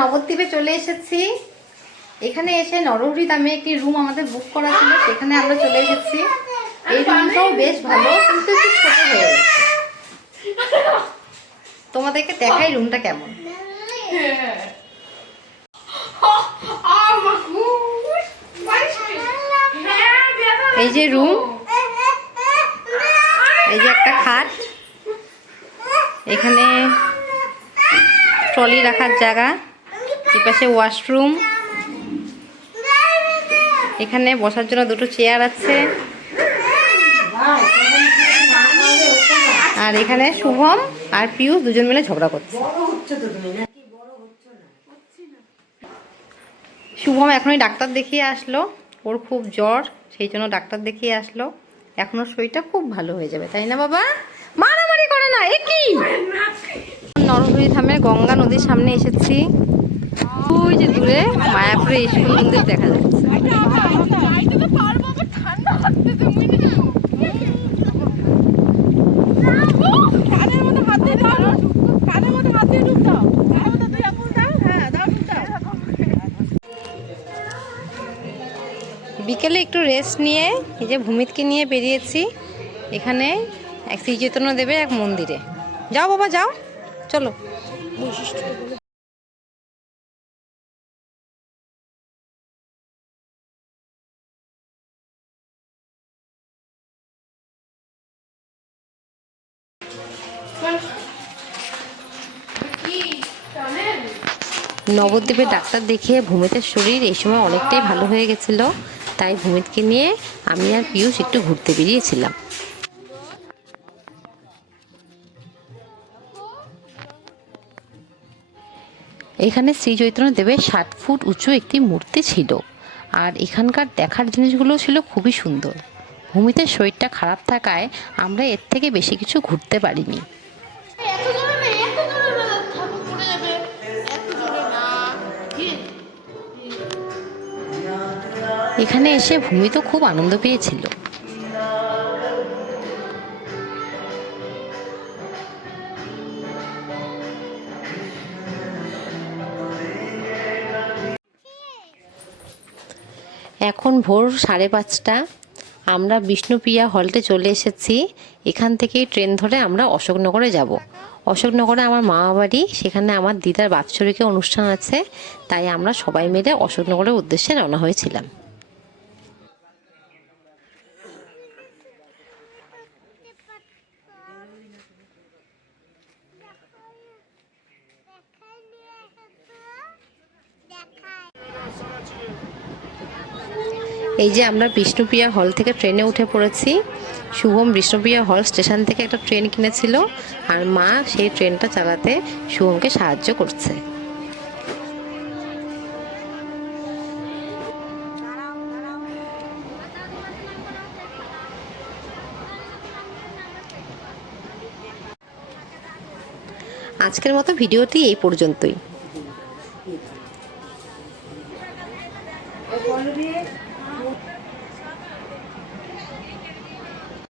নবদ্বীপে চলে এসেছি। এখানে এসে নরহরি দামে একটি রুম আমাদের বুক করা ছিল, সেখানে আমরা চলে এসেছি। এই রুমটাও বেশ ভালো, কিন্তু একটু ছোট হয়ে গেছে। তোমাদেরকে দেখাই রুমটা কেমন। এই যে রুম, এই যে একটা খাট, এখানে ট্রলি রাখার জায়গা, এপাশে ওয়াশরুম, এখানে বসার জন্য দুটো চেয়ার আছে, আর এখানে শুভম আর পিয়ুষ দুজন মিলে ঝগড়া করছে। শুভম এখনই ডাক্তার দেখিয়ে আসলো, ওর খুব জ্বর, সেই জন্য ডাক্তার দেখিয়ে আসলো। এখনো শরীরটা খুব ভালো হয়ে যাবে, তাই না বাবা? মারামারি করে না, এ কি? নরহরি ধামে গঙ্গা নদীর সামনে এসেছি। ওই যে দূরে মায়াপুরে ইস্কন মন্দির দেখা যাচ্ছে। বিকেলে একটু রেস্ট নিয়ে এই যে ভূমিতকে নিয়ে বেরিয়েছি। এখানে এক শ্রী চৈতন্য দেবের এক মন্দিরে। যাও বাবা যাও, চলো। নবদ্বীপের ডাক্তার দেখিয়ে ভূমিতের শরীর এই সময় অনেকটাই ভালো হয়ে গেছিল, তাই ভূমিতকে নিয়ে আমি আর পিয়ুষ একটু ঘুরতে বেরিয়েছিলাম। এখানে শ্রী চৈতন্য দেবের 7 ফুট উঁচু একটি মূর্তি ছিল, আর এখানকার দেখার জিনিসগুলো ছিল খুবই সুন্দর। ভূমিতের শরীরটা খারাপ থাকায় আমরা এর থেকে বেশি কিছু ঘুরতে পারিনি। এখানে এসে ভূমি তো খুব আনন্দ পেয়েছিল। এখন ভোর 5:30, আমরা বিষ্ণুপ্রিয়া হল্টে চলে এসেছি। এখান থেকে ট্রেন ধরে আমরা অশোকনগরে যাব। অশোকনগরে আমার মামা বাড়ি, সেখানে আমার দিদার বাৎসরিক অনুষ্ঠান আছে, তাই আমরা সবাই মিলে অশোকনগরের উদ্দেশ্যে রওনা হয়েছিলাম। এই যে আমরা বিষ্ণুপ্রিয়া হল থেকে ট্রেনে উঠে পড়েছি। শুভম বিষ্ণুপ্রিয়া হল স্টেশন থেকে একটা ট্রেন কিনেছিল, আর মা সেই ট্রেনটা চালাতে শুভমকে সাহায্য করছে। আজকের মতো ভিডিওটি এই পর্যন্তই।